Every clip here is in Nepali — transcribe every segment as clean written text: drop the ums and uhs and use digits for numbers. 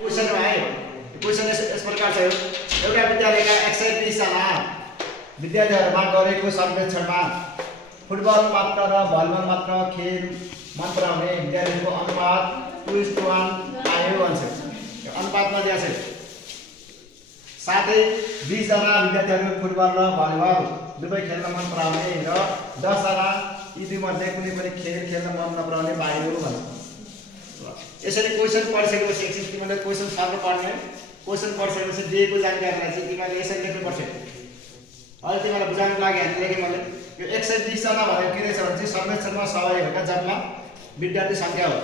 क्वेशन है क्वेशन इस प्रकार से एउटा विद्यालयका 120 जना विद्यार्थीहरुमा गरेको सर्वेक्षणमा फुटबल मात्र र भलिबल मात्र खेल मन पराउने विद्यार्थीको अनुपात 2:1 आयो भन्छ। यो अनुपातमा दिएको छ। साथै 20 जना विद्यार्थीहरु फुटबल र भलिबल दुवै खेल्न मन पराउने र 10 जना यी दुई मध्ये कुनै पनि खेल खेल्न मन नपराउने पाइयो भन्छ। यसरी क्वेशन पढिसकेपछि एकछिन तिमीले क्वेशन सर्व पढ्ने क्वेशन पढिसकेपछि दिएको जानकारीलाई चाहिँ तिमीले यसरी लेख्नुपर्छ। अहिले तिमीलाई बुझाउनको लागि हामीले लेखे मैले यो 120 जना भनेको के रहेछ भने चाहिँ सर्वेक्षणमा सहभागी भएका जम्मा विद्यार्थी संख्या हो।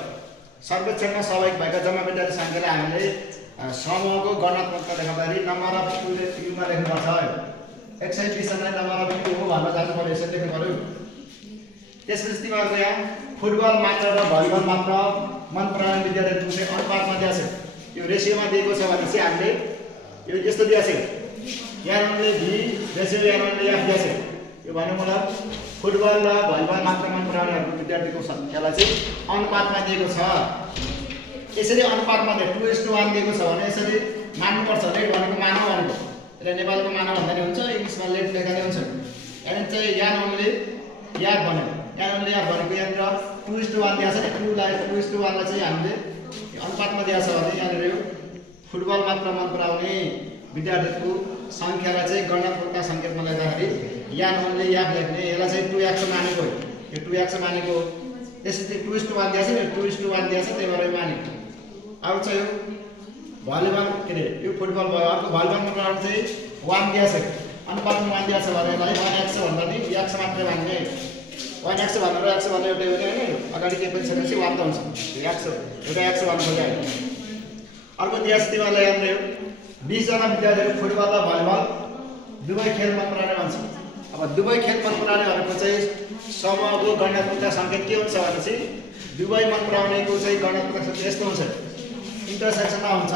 सर्वेक्षणमा सहभागी भएका जम्मा विद्यार्थी संख्यालाई हामीले समूहको गणनात्मकता देखाउँदाखेरि नम्बर अफ युमा लेख्नुपर्छ। 120 जना नम्बर अफ यु हो भन्न जानु पर्यो, यसरी लेख्नु पर्यो। त्यसपछि तिमीहरुको यहाँ फुटबल मात्र र भलिबल मात्र मन पराउने विद्यार्थीहरुको चाहिँ अनुपातमा दिएको छ। यो रेशियोमा दिएको छ भने चाहिँ हामीले यो यस्तो दिएको छ यानले भी रेशियो यानले एफ दिएको छ। यो भन्नु मतलब फुटबल र भलिबल मात्र मन पराउने विद्यार्थीको संख्यालाई चाहिँ अनुपातमा दिएको छ। यसरी अनुपातमा 2:1 दिएको छ भने यसरी मान्नुपर्छ। लेट भनेको मानव भनेको यसले नेपालको मानव भन्दा नि हुन्छ, इंग्लिशमा लेट लेख्दा नि हुन्छ। यानी चाहिँ यानले याद भनेको यानले याद भनेको यहाँतिर 2:1 दिएको छ नि। 2 लाई 2:1 लाई चाहिँ हामीले अनुपातमा दिएको छ भने यहाँनिर यो फुटबल मात्र मन पराउने विद्यार्थीको संख्यालाई चाहिँ गणनात्मकता संकेतमा लेख्दाखेरि यानले याद लेख्ने। यसलाई चाहिँ 2x मानेको हो। यो 2x मानेको त्यसैले 2:1 दिएको छ नि। 2:1 दिएको छ त्यही भएर मानेको। अब चाहिँ यो भलिबल के रे यो फुटबल भयो। अर्को भलिबलमा पराउने चाहिँ 1 दिएको छ। अनुपातमा 1 दिएको छ भने यसलाई 1x भन्दा नि x मात्र मान्ने। 1x भनेर x भनेर एउटै हो नि हैन। अगाडि के पनि छैन चाहिँ 1 त हुन्छ। यो x एउटा x भन्नु पर्यो। अर्को दिएको छ तिमीलाई याद रह्यो 20 जना विद्यार्थीहरु फुटबल र भलिबल दुवै खेल मन पराउने भन्छ। अब दुवै खेल मन पराउने भनेको चाहिँ समूहको गणनात्मकता संकेत के हुन्छ भने चाहिँ दुवै मन पराउनेको चाहिँ गणनात्मकता संकेत यस्तो हुन्छ। इन्टरसेक्सनमा हुन्छ।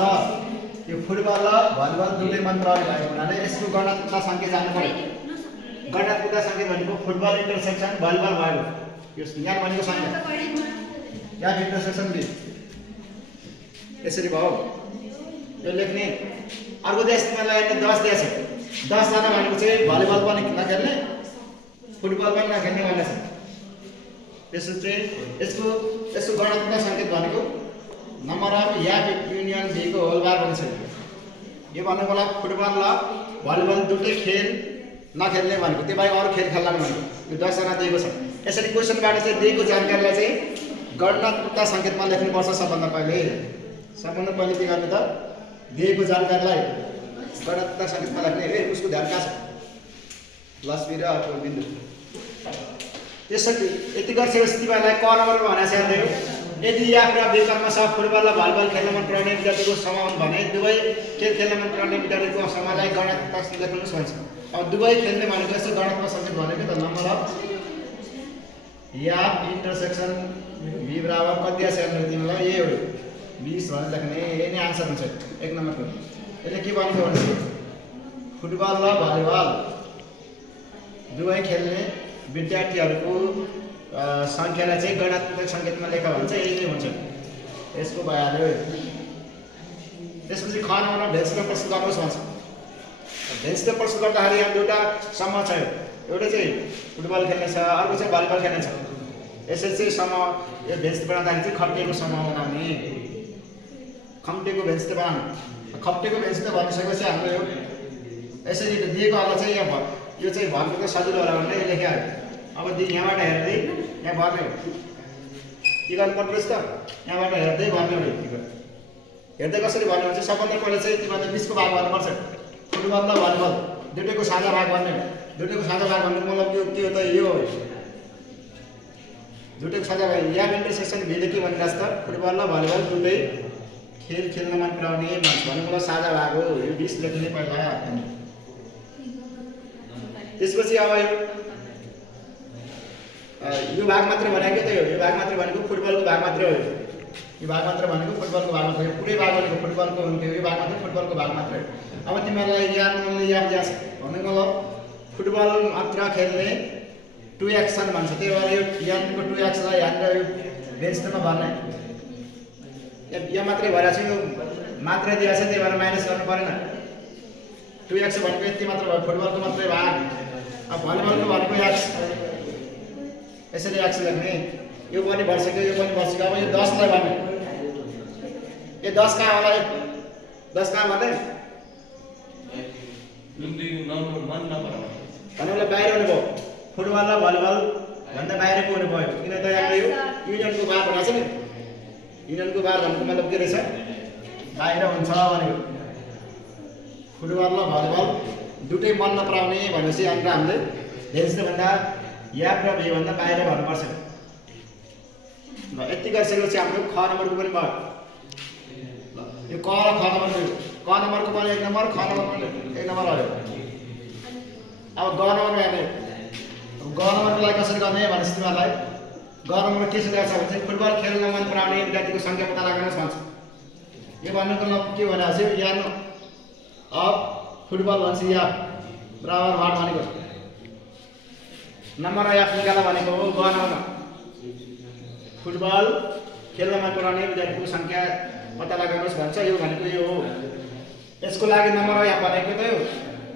यो फुटबल र भलिबल दुवै मन पराउने भएको हुनाले यसको गणनात्मकता संकेत जानु पर्यो। गणनात्मकता संकेत भनेको फुटबल इन्टरसेक्सन भलिबल भयो। यो यहाँ भनेको संकेत यहाँ इन्टरसेक्सन बी यसरी भयो यो लेख्ने। अर्को देश तिमीलाई 10 दिएको छ। 10 जना भनेको चाहिँ भलिबल पनि नखेल्ने फुटबल पनि नखेल्ने भन्ने छ। त्यसो चाहिँ यसको गणनात्मक संकेत भनेको नम्बर अफ याक युनियन बी को होल बार भन्छ। यो भन्नुको लागि फुटबल र भलिबल दुवै खेल नखेल्ने भनेको त्यो बाहेक अरु खेल खेल्लान् भनेको यो 10 जना दिएको छ। यसरी क्वेशनबाट चाहिँ दिएको जानकारीलाई चाहिँ गणनात्मकता संकेतमा लेख्नुपर्छ। सबभन्दा पहिले के गर्ने त दिएको जानकारीलाई गणनात्मकता संकेतमा लेख्ने। उसको ध्यान कहाँ छ प्लस बी र अर्को बिन्दु। त्यसरी यति गरिसकेपछि तिमीलाई क नम्बरमा भनेको छ हेर्दै हो। यदि या कुरा विकल्पमा छ फुटबल र भलिबल खेल्न मन पराउने विद्यार्थीको समूह भने दुवै खेल खेल्न मन पराउने विद्यार्थीको समूहलाई गणनात्मक संकेत लेख्नुस् भन्छ। अब दुवै खेल्ने भनेको यस्तो गणनात्मक संकेत भनेको त number of A intersection B बराबर कति छ हेर्नु तिमीलाई यही हो 20 भनेर लेख्ने। यही नै आन्सर हुन्छ 1 नम्बरको। यसले के भन्छ भने फुटबल र भलिबल दुवै खेल्ने विद्यार्थीहरुको संख्यालाई चाहिँ गणनात्मक संकेतमा लेख भन्छ। यही नै हुन्छ यसको भइहाल्यो। त्यसपछि ख नम्बरमा भेन्सले प्रश्न गर्नुहोस् भन्छ। भेन्सले प्रश्न गर्दाखेरि यहाँ दुईटा समूह छ। एउटा चाहिँ फुटबल खेल्ने छ, अर्को चाहिँ भलिबल खेल्ने छ। यसरी चाहिँ समूह यो भेन्स बनाउँदाखेरि चाहिँ खप्टेको समूह बनाउने। खम्टेको भेन्स त बनाउनु। खप्टेको भेन्स त भनिसकेपछि हाम्रो यो यसरी दिएको होला चाहिँ यहाँ यो चाहिँ भर्नु त सजिलो होला भनेर लेख्या। अब यहाँबाट हेर्दै यहाँ भर्ने हो। के गर्नु पर्छ त यहाँबाट हेर्दै भर्ने हो। हेर्दै कसरी भर्ने हुन्छ सबभन्दा पहिले चाहिँ तिमीले 20 को भाग गर्नुपर्छ। फुटबल र भलिबल दुईटैको साझा भाग गर्ने हो। दुईटैको साझा भाग भन्नुको मतलब के हो त यो हो। दुईटैको साझा भाग या इन्टरसेक्सन भेले के भनिरहेछ त फुटबल र भलिबल दुवै खेल खेल्न मन पराउने भन्छ भन्नुको मतलब साझा भाग हो। यो 20 लेख्ने पहिला। त्यसपछि अब यो भाग मात्र भनेको त यो भाग मात्र भनेको फुटबलको भाग मात्र हो। यो भाग मात्र भनेको फुटबलको भाग मात्र हो। पुरै भाग भनेको फुटबलको हुन्थ्यो। यो भाग मात्र फुटबलको भाग मात्र हो। अब तिमीलाई याद दिया छ भन्नुको मतलब फुटबल मात्र खेल्ने 2x भन्छ। त्यही भएर यो यानको 2x लाई यहाँनिर यो बेन्चमा भर्ने। यो मात्रै भइरहेछ यो मात्रै दिएको छ त्यही भएर माइनस गर्नु परेन 2x भनेको यति मात्र भयो फुटबलको मात्रै भाग अब भलिबलको भनेको x यसरी x लेख्ने यो पनि भर्सक्यो यो पनि भर्सक्यो अब यो 10 लाई भने यो 10 कहाँ होला 10 कहाँ भने भनेको बाहिर हुनु भयो फुटबल र भलिबल भन्दा बाहिरको हुनु भयो किन त यहाँ यो युनियनको बार भनेको छ नि युनियनको बार भनेको मतलब के रहेछ बाहिर हुन्छ भनेको फुटबल र भलिबल दुटै मन नपराउने भनेपछि हामीले धेरै भन्दा याद र बी भन्दा बाहिर भन्नुपर्छ ल यति गरिसकेपछि हाम्रो ख नम्बरको पनि भयो यो क र ख नम्बर भयो क नम्बरको पनि 1 नम्बर ख नम्बरको पनि 1 नम्बर आयो अब ग नम्बरमा हेर्ने ग नम्बरको लागि कसरी गर्ने भनेपछि तिमीहरूलाई ग नम्बर के सुझाव छ भने फुटबल खेल्न मन पराउने विद्यार्थीको संख्या पत्ता लगाउन भन्छ यो भन्नुको मतलब के भनेको छ याद अब फुटबल भन्छ या बराबर भाट भनेको नम्बर याद निकाल भनेको हो ग नम्बर फुटबल खेल्न मन पराउने विद्यार्थीको संख्या पत्ता लगाउनुहोस् भन्छ यो भनेको यो हो यसको लागि नम्बर याद भनेको त यो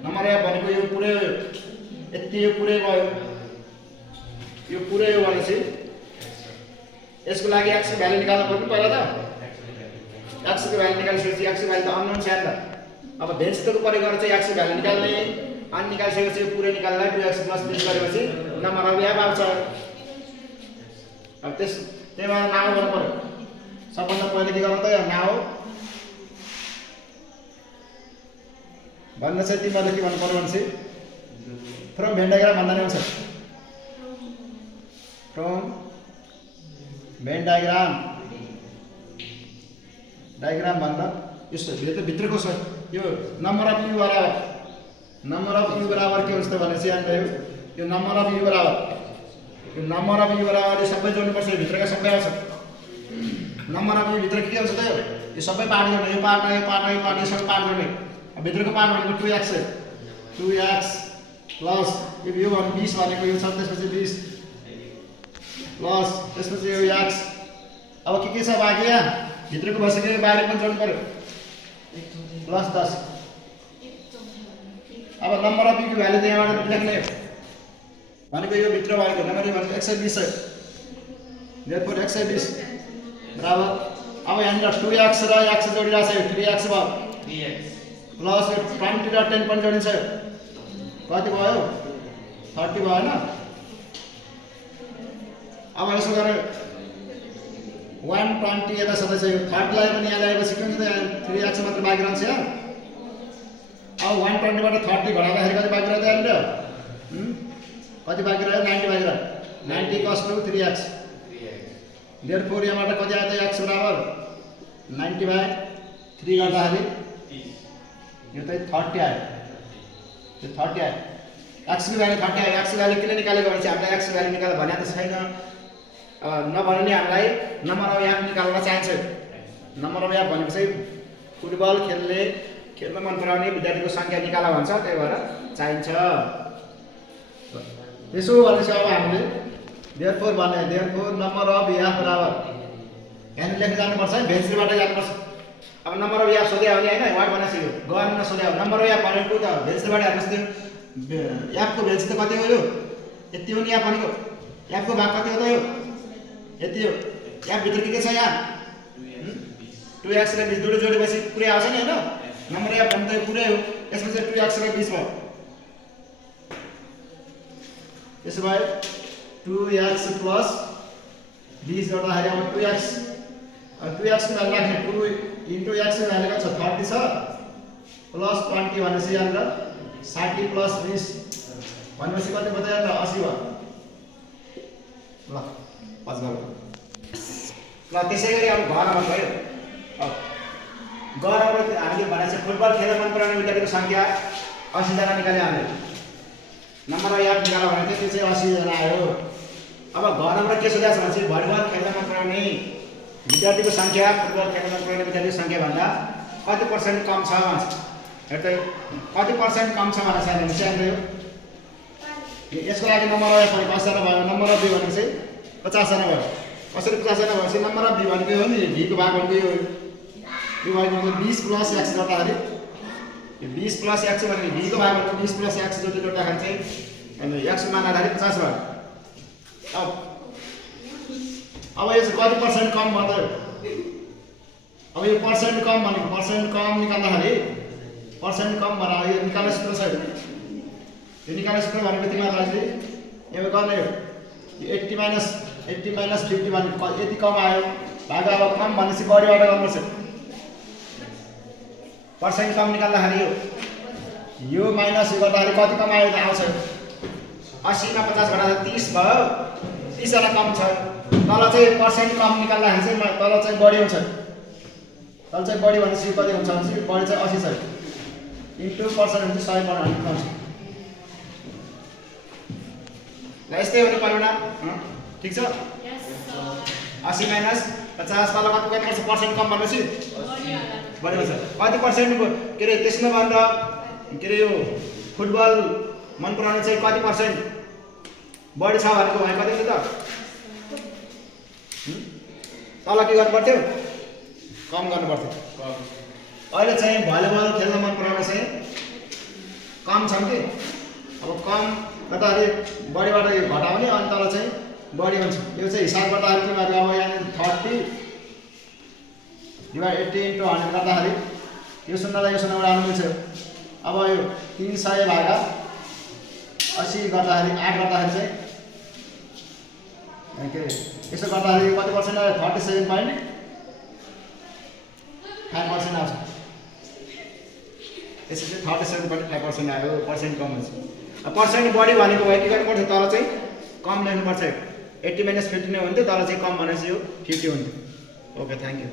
नम्बर याद भनेको यो पुरै यति यो पुरै भयो यो पुरै हो भनेपछि यसको लागि x को भ्यालु निकाल्नु पर्यो पहिला त x को भ्यालु निकालिसकेपछि x को भ्यालु त अननोन छ नि त अब भेन्सको प्रयोग गरेर चाहिँ x को भ्यालु निकाल्ने अनि निकालिसकेपछि यो पुरै निकाल्दा 2x + 20 गरेपछि नम्बर अब यहाँ आउँछ अब त्यहीमा नाउ गर्नु पर्यो सबभन्दा पहिले के गर्नु त यो नाउ भन्न चाहिँ तिमीहरूले के भन्नु पर्यो भनेपछि फ्रम भेन डायग्राम भन्दा नि हुन्छ फ्रम भेन डायग्राम भन्दा यो भित्रको छ यो नम्बर अफ यु बराबर के हुन्छ त भनेपछि यहाँ यो नम्बर अफ यु बराबर यो सबै जोड्नुपर्छ यो भित्रका सबै आउँछ नम्बर अफ यु भित्र के हुन्छ त यो सबै पार्ट गर्ने यो पार्ट यो सबै पार्ट गर्ने भित्रको पार्ट भनेको 2x प्लस यो भने 20 भनेको यो छ त्यसपछि 20 प्लस त्यसपछि यो x अब के छ बाँकी यहाँ भित्रको भइसक्यो बाहिर पनि जोड्नु पर्यो प्लस 10 अब नम्बर अफ को भ्यालु त यहाँबाट लेख्ने भनेको यो भित्र भएको नम्बर भनेको 120 है देयरफोर 120 बराबर अब यहाँनिर 2x र x जोडिरहेको छ 3x भयो 3x प्लस 20 र 10 पनि जोडिन्छ कति भयो 30 भयो हैन अब यसो गरे 120 यता सबै छ यो 30 लाई पनि यहाँ ल्याएपछि के हुन्छ त 3x मात्र बाँकी रहन्छ यहाँ अब 120 बाट 30 घटाउँदाखेरि कति बाँकी रह्यो त यहाँनिर कति बाँकी रह्यो 90 बाँकी रह्यो 90 = 3x देयरफोर यहाँबाट कति आयो त x बराबर 90/3 गर्दाखेरि यो त 30 आयो यो 30 आयो x को भ्यालु 30 आयो x को भ्यालु किन निकालेको भने चाहिँ हामीलाई x को भ्यालु निकाल भने त छैन नभने नि हामीलाई नम्बर अफ याप निकाल्न चाहिन्छ नम्बर अफ याप भनेको चाहिँ फुटबल खेल्न मन पराउने विद्यार्थीको संख्या निकाला भन्छ त्यही भएर चाहिन्छ त्यसो भनेपछि अब हामीले देयरफोर नम्बर अफ याप बराबर यहाँ लेख्न जानुपर्छ है भेन्सबाट जानुपर्छ अब नम्बर अफ याप सोध्या हो नि हैन वाट बनाइसक्यो गर्न सोध्या हो नम्बर अफ याप भनेको त भेन्सबाट हेर्नुस् त्यो यापको भेन्स त कति हो यो यति हो नि याप भनेको यापको भाग कति हो त यो यति हो याप भित्र के छ यहाँ 2x र 20 दुटै जोडेपछि पुरै आउँछ नि हैन नम्बर याप भन्दा पुरै हो यसपछि 2x र 20 भयो त्यसो भए 2x + 20 गर्दाखेरि अब 2x को भ्यालु राख्ने 2 * x को भ्यालु कति छ 30 छ प्लस 20 भनेपछि यहाँनिर 60 + 20 भनेपछि कति भयो त यहाँनिर 80 भयो ल पास गरौँ ल त्यसैगरी अब घर नम्बर भयो अब घर नम्बर हामीले भने चाहिँ फुटबल खेल्न मन पराउने विद्यार्थीको संख्या 80 जना निकाल्यो हामीले नम्बर याद निकाल्यो भने त्यो चाहिँ 80 जना आयो अब घर नम्बर के सोधेको छ भने चाहिँ भलिबल खेल्न मन पराउने विद्यार्थीको संख्या फुटबल खेल्न मन पराउने विद्यार्थीको संख्या भन्दा कति % कम छ भन्छ हेर्दै कति % कम छ भनेर चाहिँ हामीले यसको लागि नम्बर अफ 50 जना भयो नम्बर अफ 2 भनेको चाहिँ 50 जना भयो कसरी 50 छैन भनेपछि नम्बर अफ भी भनेको हो नि भी को भाग भनेको यो भनेको 20 प्लस x गर्दाखेरि यो 20 प्लस x भनेको भी को भाग भनेको 20 प्लस x जोडी गर्दाखेरि चाहिँ अनि x को मान आधारित 50 भयो। अब यो चाहिँ कति पर्सेन्ट कम भयो त? अब यो पर्सेन्ट कम भनेको पर्सेन्ट कम निकाल्दाखेरि पर्सेन्ट कम बनायो यो निकाल्ने सूत्र छ। यो निकाल्ने सूत्र भनेको तिमीहरुलाई चाहिँ यो गर्ने हो 80 माइनस 50 भनेको यति कम आयो भाग अब कम भनेपछि बढीबाट गर्नुपर्छ। पर्सेन्ट कम निकाल्दाखेरि यो माइनस यो गर्दाखेरि कति कम आयो त आउँछ 80 मा 50 घटाउँदा 30 भयो 30 जना कम छ। तल चाहिँ पर्सेन्ट कम निकाल्दाखेरि चाहिँ तल चाहिँ बढी हुन्छ। तल चाहिँ बढी भनेपछि कति हुन्छ भनेपछि बढी चाहिँ 80 छ इन्टु पर्सेन्ट हुन्छ 100 बनाउनु पर्छ। ल यस्तै हो नि परिमाण ठीक छ। 80 माइनस 50 तल कति गर्नुपर्छ पर्सेन्ट कम भनेपछि बढी हुन्छ। कति पर्सेन्ट के रे त्यसमा भनेर के रे यो फुटबल मन पराउने चाहिँ कति पर्सेन्ट बढी छ भनेको भए कति त तल के गर्नु पर्थ्यो कम गर्नु पर्थ्यो। अहिले चाहिँ भलिबल खेल्न मन पराउने चाहिँ कम छ कि अब कम गर्दाखेरि बढीबाट यो घटाउने अनि तल चाहिँ बढी हुन्छ। यो चाहिँ हिसाब गर्दाखेरि तिमीहरु अब यहाँ 30 डिवाइड 80 इन्टु 100 गर्दाखेरि यो शून्यलाई यो शून्य उडाउनु मिल्छ। अब यो 300 भागा 80 गर्दाखेरि 8 गर्दाखेरि चाहिँ के यसो गर्दाखेरि कति पर्सेन्ट आयो 37.5% आउँछ। यसो चाहिँ 37.5% आयो पर्सेन्ट कम हुन्छ। पर्सेन्ट बढी भनेको भए के गर्नुपर्छ तल चाहिँ कम लेख्नुपर्छ। 80 माइनस 50 नै हुन्थ्यो तल चाहिँ कम भनेपछि यो 50 हुन्थ्यो। Okay thank you.